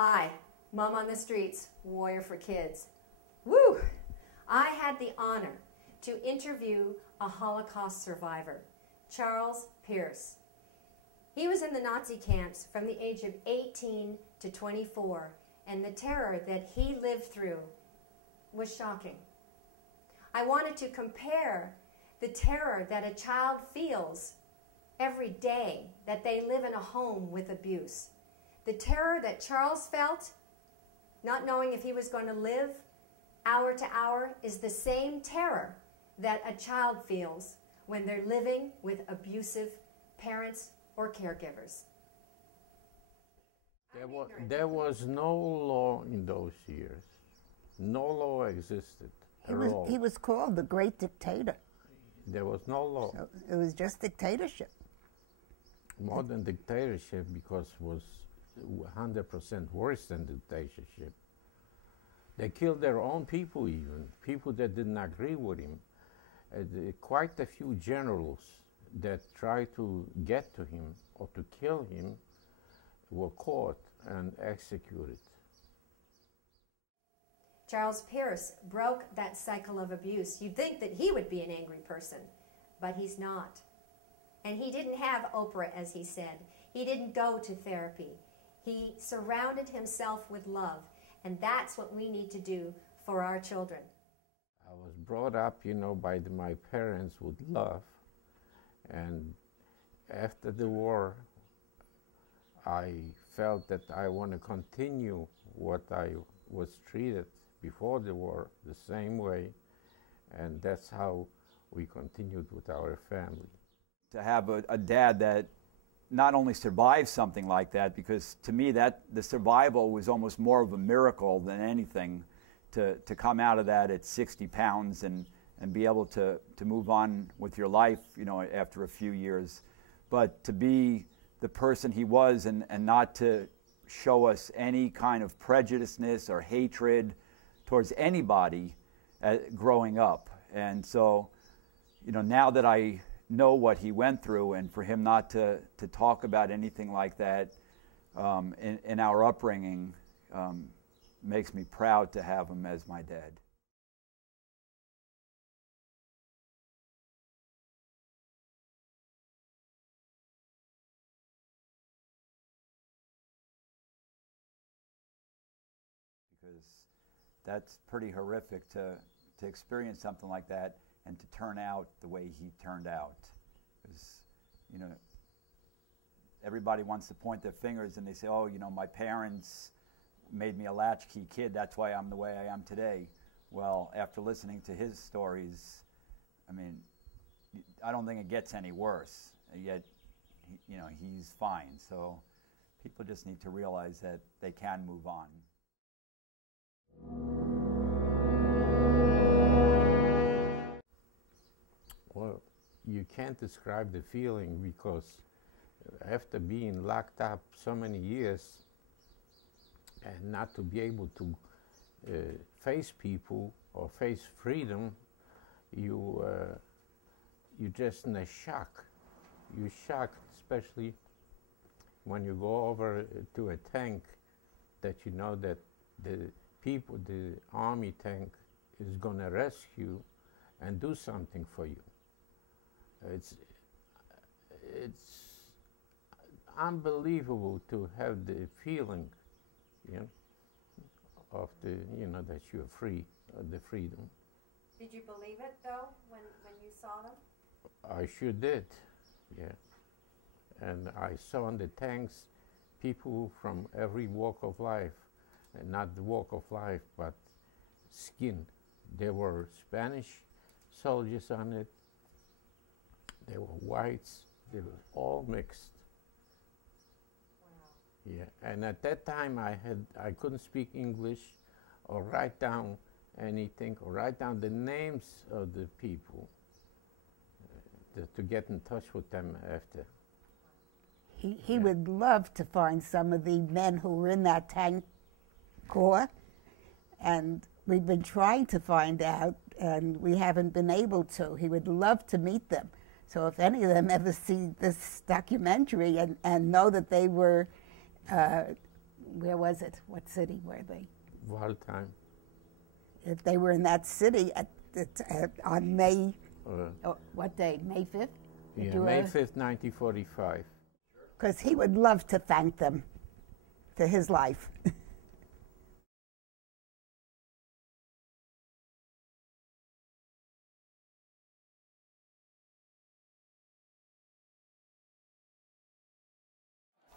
Hi, Mom on the Streets, Warrior for Kids. Woo! I had the honor to interview a Holocaust survivor, Charles Pierce. He was in the Nazi camps from the age of 18 to 24, and the terror that he lived through was shocking. I wanted to compare the terror that a child feels every day that they live in a home with abuse. The terror that Charles felt, not knowing if he was going to live hour to hour, is the same terror that a child feels when they're living with abusive parents or caregivers. There was no law in those years. No law existed at all. He was called the Great Dictator. There was no law. So it was just dictatorship. More than dictatorship, because it was 100% worse than dictatorship. They killed their own people even, people that didn't agree with him. Quite a few generals that tried to get to him or to kill him were caught and executed. Charles Pierce broke that cycle of abuse. You'd think that he would be an angry person, but he's not. And he didn't have Oprah, as he said. He didn't go to therapy. He surrounded himself with love, and that's what we need to do for our children. I was brought up, by my parents with love, and after the war, I felt that I want to continue what I was treated before the war the same way, and that's how we continued with our family. To have a dad that not only survived something like that, because to me that the survival was almost more of a miracle than anything, to come out of that at 60 pounds and be able to move on with your life, after a few years, but to be the person he was and not to show us any kind of prejudiceness or hatred towards anybody growing up. And so, now that I know what he went through, and for him not to talk about anything like that in our upbringing makes me proud to have him as my dad. Because that's pretty horrific to experience something like that and to turn out the way he turned out. Because, everybody wants to point their fingers and they say, oh, my parents made me a latchkey kid, that's why I'm the way I am today. Well, after listening to his stories, I don't think it gets any worse. Yet, he's fine. So people just need to realize that they can move on. Well, you can't describe the feeling, because after being locked up so many years and not to be able to face people or face freedom, you're just in a shock. You're shocked, especially when you go over to a tank that you know that the army tank is going to rescue and do something for you. It's unbelievable to have the feeling, of that you're free, the freedom. Did you believe it, though, when you saw them? I sure did, yeah. And I saw in the tanks people from every walk of life, and not the walk of life, but skin. There were Spanish soldiers on it. There were whites. They were all mixed. Wow. Yeah, and at that time I couldn't speak English or write down anything or write down the names of the people to get in touch with them after. He would love to find some of the men who were in that tank corps, and we've been trying to find out, and we haven't been able to. He would love to meet them. So if any of them ever see this documentary and know that they were where was it? What city were they? Waldheim. If they were in that city on May, what day? May 5th? Yeah, May 5th, 1945. Because he would love to thank them for his life.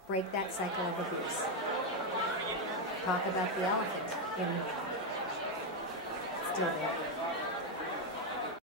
Break that cycle of abuse. Talk about the elephant in still there.